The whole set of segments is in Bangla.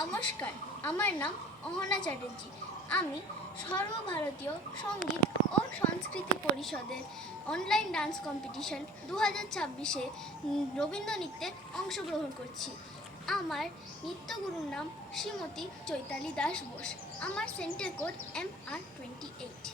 নমস্কার, আমার নাম অহনা চ্যাটার্জি। আমি সর্বভারতীয় সঙ্গীত ও সংস্কৃতি পরিষদের অনলাইন ডান্স কম্পিটিশন 2026-এ রবীন্দ্র নৃত্যে অংশগ্রহণ করছি। আমার নৃত্যগুরুর নাম শ্রীমতী চৈতালি দাস বোস। আমার সেন্টার কোড MR28।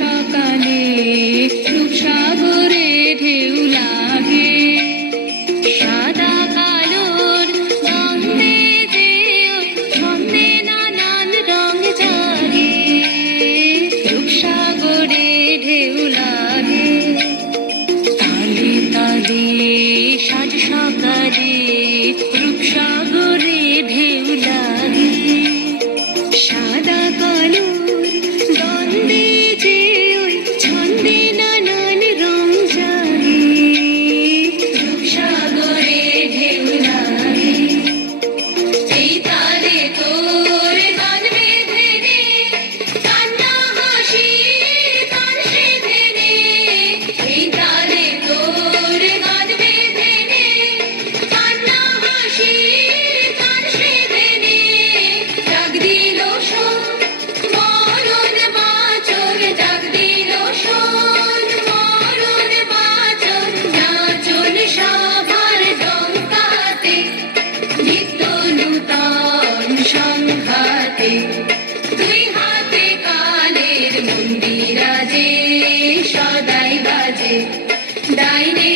সকালে রূপসাগরে ঢেউ লাগে, সাদা কালোর দ্বন্দ্বে যে ছন্দে নানান রং জাগে। রূপসাগরে ঢেউ লাগে, তালে তালে সাজ সকালে রূপসাগরে ঢেউ লাগে, সাদা কালোর দ্বন্দ্বে দুই হাতে কালের মন্দিরাজে সদাই বাজে ডাইনে